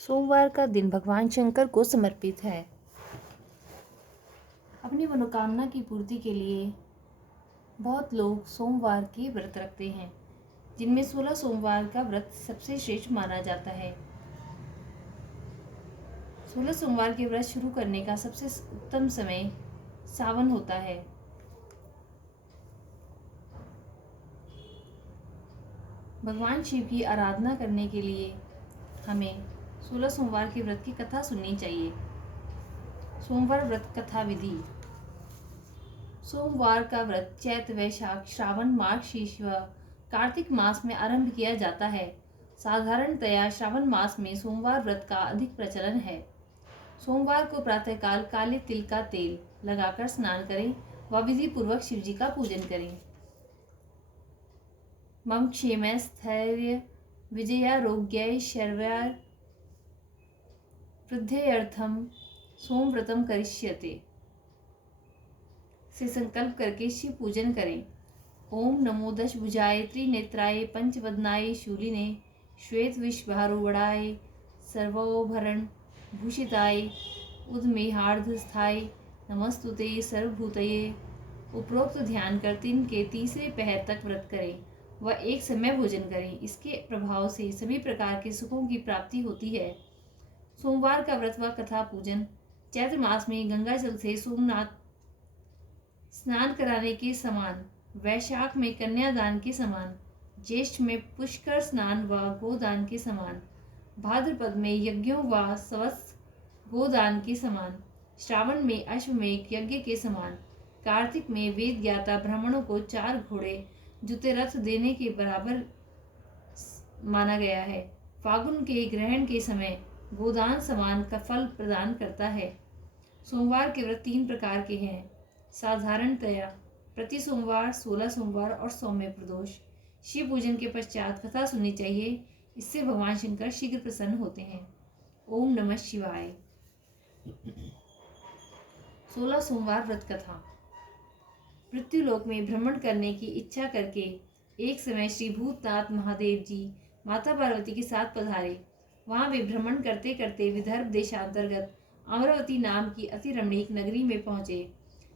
सोमवार का दिन भगवान शंकर को समर्पित है। अपनी मनोकामना की पूर्ति के लिए बहुत लोग सोमवार के व्रत रखते हैं, जिनमें 16 सोमवार का व्रत सबसे श्रेष्ठ माना जाता है। 16 सोमवार के व्रत शुरू करने का सबसे उत्तम समय सावन होता है। भगवान शिव की आराधना करने के लिए हमें 16 सोमवार के व्रत की कथा सुननी चाहिए। सोमवार व्रत कथा विधि। सोमवार का व्रत चैत्र, वैशाख, श्रावण, मार्गशीर्ष व कार्तिक मास में आरंभ किया जाता है। साधारणतया श्रावण मास में सोमवार व्रत का अधिक प्रचलन है। सोमवार को प्रातःकाल काले तिल का तेल लगाकर स्नान करें व विधि पूर्वक शिव जी का पूजन करें। मम क्षेम स्थैर्य विजयारोग्य शर्वया वृद्ध्यर्थम सोमव्रतम करिष्यते से संकल्प करके शिव पूजन करें। ओम नमो दशभुजाय त्रिनेत्राय पंचवदनाय शूलिने श्वेत विषभारुवड़ाय सर्वोभरण भूषिताय उद्मेहार्धस्थाय नमस्तुते सर्वभूतये। उपरोक्त ध्यान कर दिन के तीसरे पहर तक व्रत करें व एक समय भोजन करें। इसके प्रभाव से सभी प्रकार के सुखों की प्राप्ति होती है। सोमवार का व्रत व कथा पूजन। चैत्र मास में गंगा जल से सोमनाथ स्नान कराने के समान, वैशाख में कन्यादान के समान, ज्येष्ठ में पुष्कर स्नान व गोदान के समान, भाद्रपद में यज्ञों व सवत्स गोदान के समान, श्रावण में अश्वमेध यज्ञ के समान, कार्तिक में वेद ज्ञाता ब्राह्मणों को 4 घोड़े जुते रथ देने के बराबर माना गया है। फागुन के ग्रहण के समय गोदान समान का फल प्रदान करता है। सोमवार के व्रत 3 प्रकार के हैं। साधारणतया प्रति सोमवार, 16 सोमवार और सौम्य प्रदोष। शिव पूजन के पश्चात कथा सुननी चाहिए, इससे भगवान शंकर शीघ्र प्रसन्न होते हैं। ओम नमः शिवाय। 16 सोमवार व्रत कथा। मृत्युलोक में भ्रमण करने की इच्छा करके एक समय श्री भूतनाथ महादेव जी माता पार्वती के साथ पधारे। वहां वे भ्रमण करते करते विदर्भ देशांतर्गत अमरावती नाम की अति रमणीक नगरी में पहुंचे।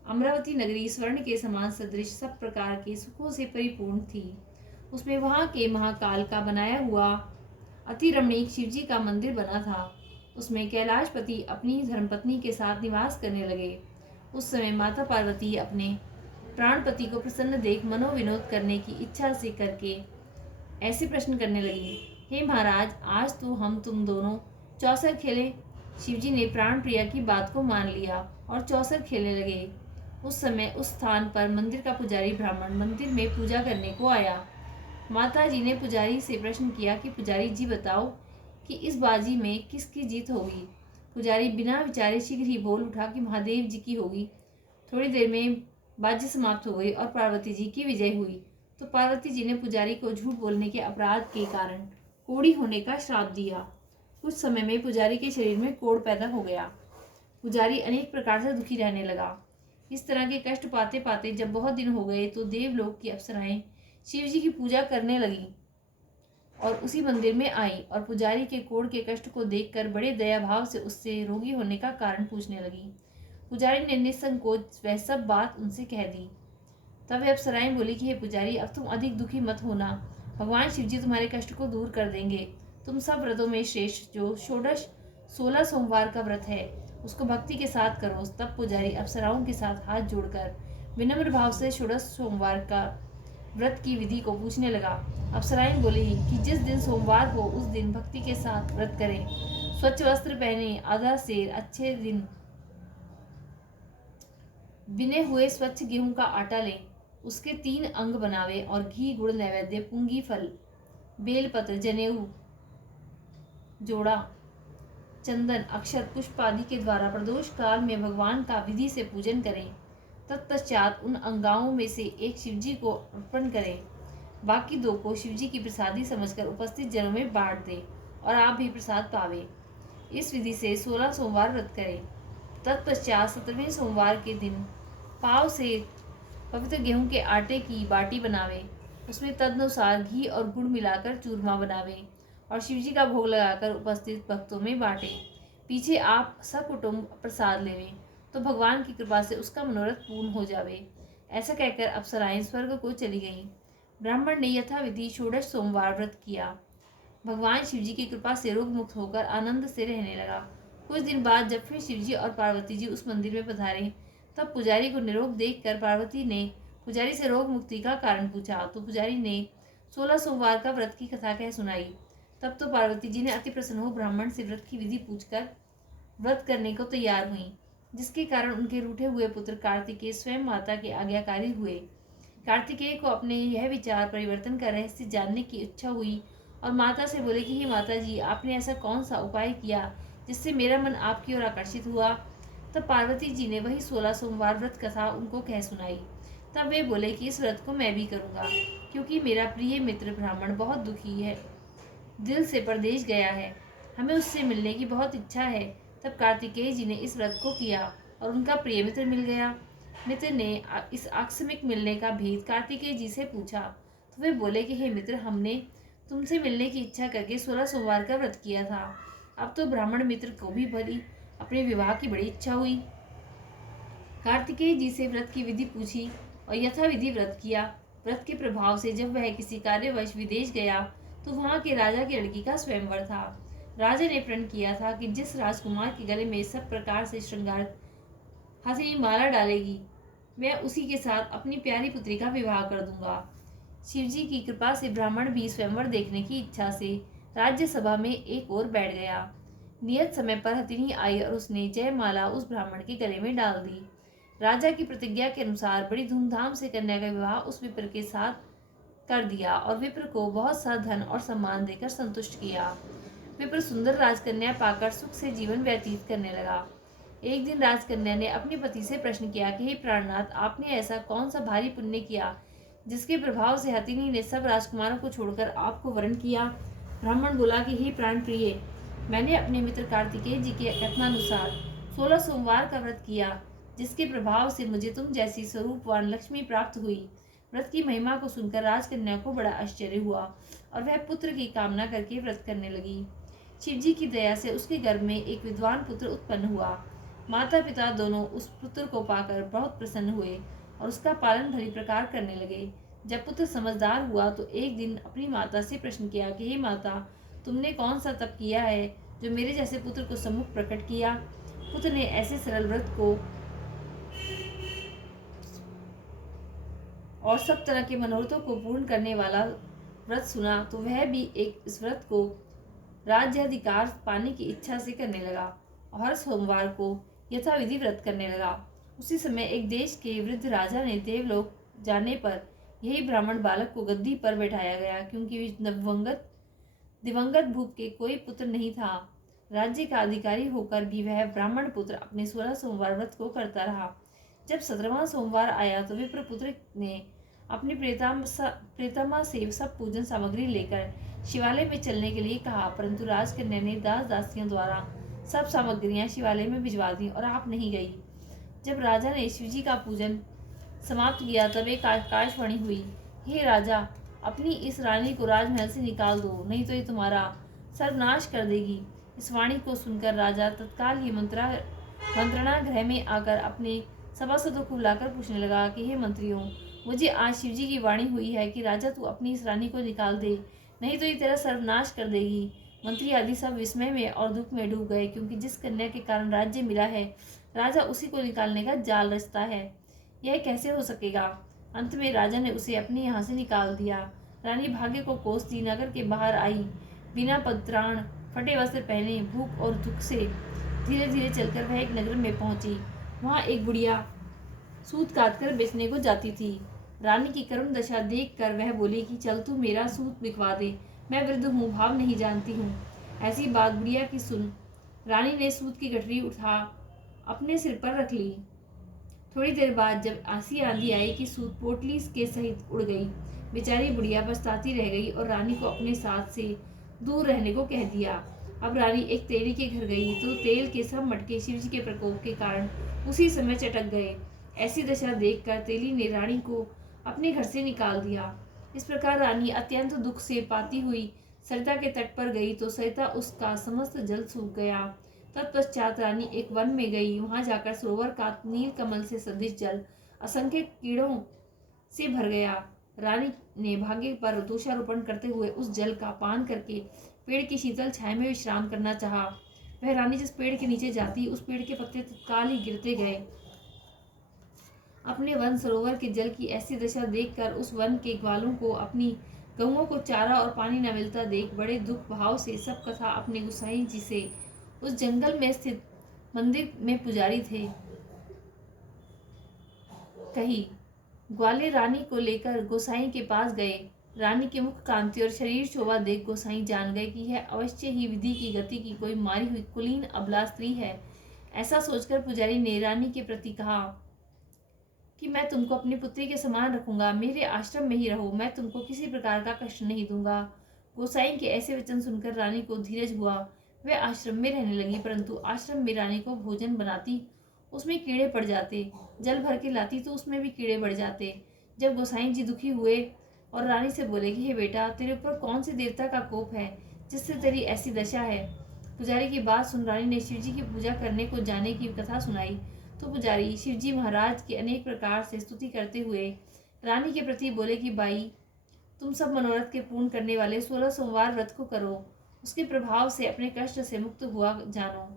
अमरावती नगरी स्वर्ण के समान सदृश सब प्रकार के सुखों से परिपूर्ण थी। उसमें वहां के महाकाल का बनाया हुआ अति रमणीक शिवजी का मंदिर बना था। उसमें कैलाशपति अपनी धर्मपत्नी के साथ निवास करने लगे। उस समय माता पार्वती अपने प्राणपति को प्रसन्न देख मनोविनोद करने की इच्छा से करके ऐसे प्रश्न करने लगी। हे महाराज, आज तो हम तुम दोनों चौसर खेले। शिवजी ने प्राण प्रिया की बात को मान लिया और चौसर खेलने लगे। उस समय उस स्थान पर मंदिर का पुजारी ब्राह्मण मंदिर में पूजा करने को आया। माता जी ने पुजारी से प्रश्न किया कि पुजारी जी बताओ कि इस बाजी में किसकी जीत होगी। पुजारी बिना विचारे शीघ्र ही बोल उठा कि महादेव जी की होगी। थोड़ी देर में बाजी समाप्त हो गई और पार्वती जी की विजय हुई। तो पार्वती जी ने पुजारी को झूठ बोलने के अपराध के कारण कोढ़ी होने का श्राप दिया। कुछ समय में पुजारी के शरीर में कोढ़ पैदा हो गया। पुजारी अनेक प्रकार से दुखी रहने लगा। इस तरह के कष्ट पाते पाते जब बहुत दिन हो गए तो देवलोक की अप्सराएं शिव जी की पूजा करने लगी और उसी मंदिर में आई और पुजारी के कोढ़ के कष्ट को देखकर बड़े दया भाव से उससे रोगी होने का कारण पूछने लगी। पुजारी ने निसंकोच वह सब बात उनसे कह दी। तब वे अप्सराएं बोली कि हे पुजारी, अब तुम अधिक दुखी मत होना, भगवान शिव जी तुम्हारे कष्ट को दूर कर देंगे। तुम सब व्रतों में श्रेष्ठ जो षोडश 16 सोमवार का व्रत है उसको भक्ति के साथ करो। तब पुजारी अप्सराओं के साथ हाथ जोड़कर विनम्र भाव से षोडश सोमवार का व्रत की विधि को पूछने लगा। अप्सराएं बोली कि जिस दिन सोमवार हो उस दिन भक्ति के साथ व्रत करें, स्वच्छ वस्त्र पहने, आधा सेर, अच्छे दिन बिने हुए स्वच्छ गेहूं का आटा लें, उसके 3 अंग बनावे और घी, गुड़, नैवेद्य, पुंगी फल, बेलपत्र, जनेऊ, जोड़ा, चंदन, अक्षत, पुष्प आदि के द्वारा प्रदोष काल में भगवान का विधि से पूजन करें। तत्पश्चात उन अंगाओं में से एक शिवजी को अर्पण करें, बाकी 2 को शिवजी की प्रसादी समझकर उपस्थित जनों में बांट दें और आप भी प्रसाद पावे। इस विधि से 16 सोमवार व्रत करें। तत्पश्चात 17वें सोमवार के दिन पाव से पवित्र गेहूं के आटे की बाटी बनावे, उसमें तदनुसार घी और गुड़ मिलाकर चूरमा बनावे और शिवजी का भोग लगाकर उपस्थित भक्तों में बांटे। पीछे आप सकुटुम्ब प्रसाद लेवें, तो भगवान की कृपा से उसका मनोरथ पूर्ण हो जावे। ऐसा कहकर अप्सराएं स्वर्ग को चली गईं। ब्राह्मण ने यथाविधि षोडश सोमवार व्रत किया। भगवान शिवजी की कृपा से रोग मुक्त होकर आनंद से रहने लगा। कुछ दिन बाद जब फिर शिवजी और पार्वती जी उस मंदिर में पधारे, तब पुजारी को निरोग देखकर पार्वती ने पुजारी से रोग मुक्ति का कारण पूछा, तो पुजारी ने 16 सोमवार का व्रत की कथा कह सुनाई। तब तो पार्वती जी ने अति प्रसन्न हो ब्राह्मण से व्रत की विधि पूछकर व्रत करने को तैयार हुई, जिसके कारण उनके रूठे हुए पुत्र कार्तिकेय स्वयं माता के आज्ञाकारी हुए। कार्तिकेय को अपने यह विचार परिवर्तन का रहस्य जानने की इच्छा हुई और माता से बोले कि हे माता जी, आपने ऐसा कौन सा उपाय किया जिससे मेरा मन आपकी ओर आकर्षित हुआ। तब पार्वती जी ने वही 16 सोमवार व्रत कथा उनको कह सुनाई। तब वे बोले कि इस व्रत को मैं भी करूँगा, क्योंकि मेरा प्रिय मित्र ब्राह्मण बहुत दुखी है, दिल से परदेश गया है, हमें उससे मिलने की बहुत इच्छा है। तब कार्तिकेय जी ने इस व्रत को किया और उनका प्रिय मित्र मिल गया। मित्र ने इस आकस्मिक मिलने का भेद कार्तिकेय जी से पूछा, तो वे बोले कि हे मित्र, हमने तुमसे मिलने की इच्छा करके 16 सोमवार का व्रत किया था। अब तो ब्राह्मण मित्र को भी भली अपने विवाह की बड़ी इच्छा हुई। कार्तिकेय जी से व्रत की विधि पूछी और यथाविधि व्रत किया। व्रत के प्रभाव से जब वह किसी कार्यवश विदेश गया, तो वहां के राजा की लड़की का स्वयंवर था। राजा ने प्रण किया था कि जिस राजकुमार के गले में सब प्रकार से श्रृंगार हसीनी माला डालेगी, मैं उसी के साथ अपनी प्यारी पुत्री का विवाह कर दूंगा। शिवजी की कृपा से ब्राह्मण भी स्वयंवर देखने की इच्छा से राज्यसभा में एक ओर बैठ गया। नियत समय पर हथिनी आई और उसने जयमाला उस ब्राह्मण के गले में डाल दी। राजा की प्रतिज्ञा के अनुसार बड़ी धूमधाम से कन्या का विवाह उस विप्र के साथ कर दिया और विप्र को बहुत सा धन और सम्मान देकर संतुष्ट किया। विप्र सुंदर राजकन्या पाकर सुख से जीवन व्यतीत करने लगा। एक दिन राजकन्या ने अपने पति से प्रश्न किया कि हे प्राणनाथ, आपने ऐसा कौन सा भारी पुण्य किया जिसके प्रभाव से हथिनी ने सब राजकुमारों को छोड़कर आपको वरण किया। ब्राह्मण बोला कि हे प्राण प्रिय, मैंने अपने मित्र कार्तिकेय जी के कथनानुसार 16 सोमवार का व्रत किया, जिसके प्रभाव से मुझे तुम जैसी स्वरूपवान लक्ष्मी प्राप्त हुई। व्रत की महिमा को सुनकर राजकन्या को बड़ा आश्चर्य हुआ और वह पुत्र की कामना करके व्रत करने लगी। शिवजी की दया से उसके गर्भ में एक विद्वान पुत्र उत्पन्न हुआ। माता पिता दोनों उस पुत्र को पाकर बहुत प्रसन्न हुए और उसका पालन भली प्रकार करने लगे। जब पुत्र समझदार हुआ तो एक दिन अपनी माता से प्रश्न किया कि हे माता, तुमने कौन सा तप किया है जो मेरे जैसे पुत्र को सम्मुख प्रकट किया। पुत्र ने ऐसे सरल व्रत को और सब तरह के मनोरथों को पूर्ण करने वाला व्रत सुना, तो वह भी इस व्रत को राज्याधिकार पाने की इच्छा से करने लगा और हर सोमवार को यथाविधि व्रत करने लगा। उसी समय एक देश के वृद्ध राजा ने देवलोक जाने पर यही ब्राह्मण बालक को गद्दी पर बैठाया गया, क्योंकि दिवंगत भूप के कोई पुत्र नहीं था। राज्य का अधिकारी होकर भी वह ब्राह्मण पुत्र अपने 16 सोमवार व्रत को करता रहा। जब 17वां सोमवार आया तो विप्र पुत्र ने अपनी प्रेतमा से सब पूजन सामग्री लेकर शिवालय में चलने के लिए कहा, परंतु राजकन्या ने दास दासियों द्वारा सब सामग्रियां शिवालय में भिजवा दी और आप नहीं गई। जब राजा ने शिवजी का पूजन समाप्त किया तब एक आकाशवाणी हुई, हे राजा, अपनी इस रानी को राजमहल से निकाल दो, नहीं तो ये तुम्हारा सर्वनाश कर देगी। इस वाणी को सुनकर राजा तत्काल ही मंत्रणा गृह में आकर अपने सभासदों को बुलाकर पूछने लगा कि हे मंत्रियों, मुझे आज शिवजी की वाणी हुई है कि राजा तू अपनी इस रानी को निकाल दे, नहीं तो ये तेरा सर्वनाश कर देगी। मंत्री आदि सब विस्मय में और दुख में डूब गए, क्योंकि जिस कन्या के कारण राज्य मिला है, राजा उसी को निकालने का जाल रचता है। यह कैसे हो सकेगा। अंत में राजा ने उसे अपने यहाँ से निकाल दिया। रानी भाग्य को कोसती नगर के बाहर आई, बिना पत्राण, फटे वस्त्र पहने, भूख और दुख से धीरे धीरे चलकर वह एक नगर में पहुंची। वहाँ एक बुढ़िया सूत काट कर बेचने को जाती थी। रानी की करुण दशा देखकर वह बोली कि चल तू मेरा सूत बिकवा दे, मैं वृद्ध हूँ, भाव नहीं जानती हूँ। ऐसी बात बुढ़िया की सुन रानी ने सूत की गठरी उठा अपने सिर पर रख ली। थोड़ी देर बाद जब ऐसी आंधी आई कि सूत पोटली के सहित उड़ गई, बेचारी बुढ़िया पछताती रह गई और रानी को अपने साथ से दूर रहने को कह दिया। अब रानी एक तेली के घर गई तो तेल के सब मटके शिवजी के प्रकोप के कारण उसी समय चटक गए। ऐसी दशा देखकर तेली ने रानी को अपने घर से निकाल दिया। इस प्रकार रानी अत्यंत दुख से पाती हुई सरिता के तट पर गई तो सरिता उसका समस्त जल सूख गया। तत्पश्चात रानी एक वन में गई। वहां जाकर सरोवर का नील कमल से सदृश जल असंख्य कीड़ों से भर गया। रानी ने भाग्य पर दोषारोपण करते हुए उस जल का पान करके पेड़ की शीतल छाया में विश्राम करना चाहा। वह रानी जिस पेड़ के नीचे जाती उस पेड़ के पत्ते तत्काल ही गिरते गए। अपने वन सरोवर के जल की ऐसी दशा देखकर उस वन के ग्वालों को अपनी गऊओं को चारा और पानी न मिलता देख बड़े दुख भाव से सब कथा अपने गोसाई जी से उस जंगल में स्थित मंदिर में पुजारी थे कही। ग्वाले रानी को लेकर गोसाई के पास गए। रानी के मुख कांति और शरीर शोभा देख गोसाई जान गए कि यह अवश्य ही विधि की गति की कोई मारी हुई कुलीन अबला स्त्री है। ऐसा सोचकर पुजारी ने रानी के प्रति कहा कि मैं तुमको अपनी पुत्री के समान रखूंगा, मेरे आश्रम में ही रहो, मैं तुमको किसी प्रकार का कष्ट नहीं दूंगा। गोसाई के ऐसे वचन सुनकर रानी को धीरज हुआ। वह आश्रम में रहने लगी, परंतु आश्रम में रानी को भोजन बनाती उसमें कीड़े पड़ जाते, जल भर के लाती तो उसमें भी कीड़े बढ़ जाते। जब गोसाई जी दुखी हुए और रानी से बोले कि हे बेटा, तेरे ऊपर कौन से देवता का कोप है जिससे तेरी ऐसी दशा है। पुजारी की बात सुन रानी ने शिवजी की पूजा करने को जाने की कथा सुनाई। तो पुजारी शिवजी महाराज की अनेक प्रकार से स्तुति करते हुए रानी के प्रति बोले कि बाई, तुम सब मनोरथ के पूर्ण करने वाले 16 सोमवार व्रत को करो, उसके प्रभाव से अपने कष्ट से मुक्त हुआ जानो।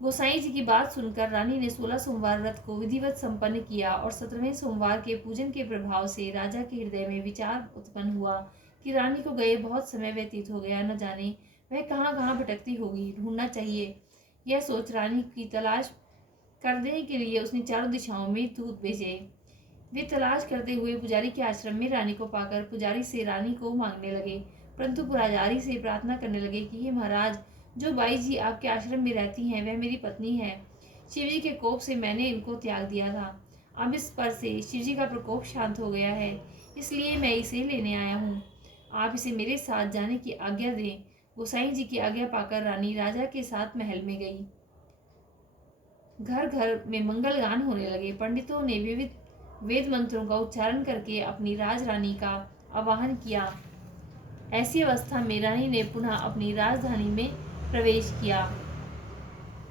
गोसाई जी की बात सुनकर रानी ने 16 सोमवार व्रत को विधिवत संपन्न किया और 17वें सोमवार के पूजन के प्रभाव से राजा के हृदय में विचार उत्पन्न हुआ कि रानी को गए बहुत समय व्यतीत हो गया, न जाने वह कहाँ कहाँ भटकती होगी, ढूंढना चाहिए। यह सोच रानी की तलाश करने के लिए उसने चारों दिशाओं में दूत भेजे। वे तलाश करते हुए पुजारी के आश्रम में रानी को पाकर पुजारी से रानी को मांगने लगे, परंतु पुजारी से प्रार्थना करने लगे कि हे महाराज, जो बाई जी आपके आश्रम में रहती हैं वह मेरी पत्नी है। शिवजी के कोप से मैंने इनको त्याग दिया था। अब इस पर से शिवजी का प्रकोप शांत हो गया है, इसलिए मैं इसे लेने आया हूँ। आप इसे मेरे साथ जाने की आज्ञा दें। गोसाई जी की आज्ञा पाकर रानी राजा के साथ महल में गई। घर घर में मंगल गान होने लगे। पंडितों ने विविध वेद मंत्रों का उच्चारण करके अपनी राजरानी का आवाहन किया। ऐसी अवस्था में रानी ने पुनः अपनी राजधानी में प्रवेश किया।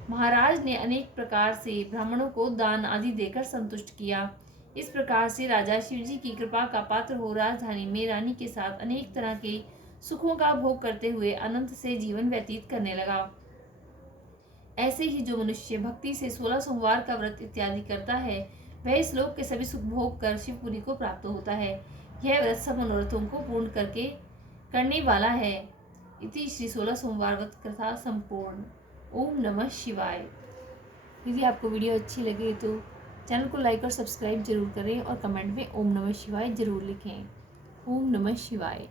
महाराज ने अनेक प्रकार से ब्राह्मणों को दान आदि देकर संतुष्ट किया। इस प्रकार से राजा शिवजी की कृपा का पात्र हो राजधानी में रानी के साथ अनेक तरह के सुखों का भोग करते हुए अनंत से जीवन व्यतीत करने लगा। ऐसे ही जो मनुष्य भक्ति से 16 सोमवार का व्रत इत्यादि करता है, वह इस लोक के सभी सुख भोग कर शिवपुरी को प्राप्त होता है। यह व्रत सब मनोरथों को पूर्ण करने वाला है। इति श्री 16 सोमवार व्रत कथा संपूर्ण। ओम नमः शिवाय। यदि आपको वीडियो अच्छी लगे तो चैनल को लाइक और सब्सक्राइब जरूर करें और कमेंट में ओम नमः शिवाय जरूर लिखें। ओम नमः शिवाय।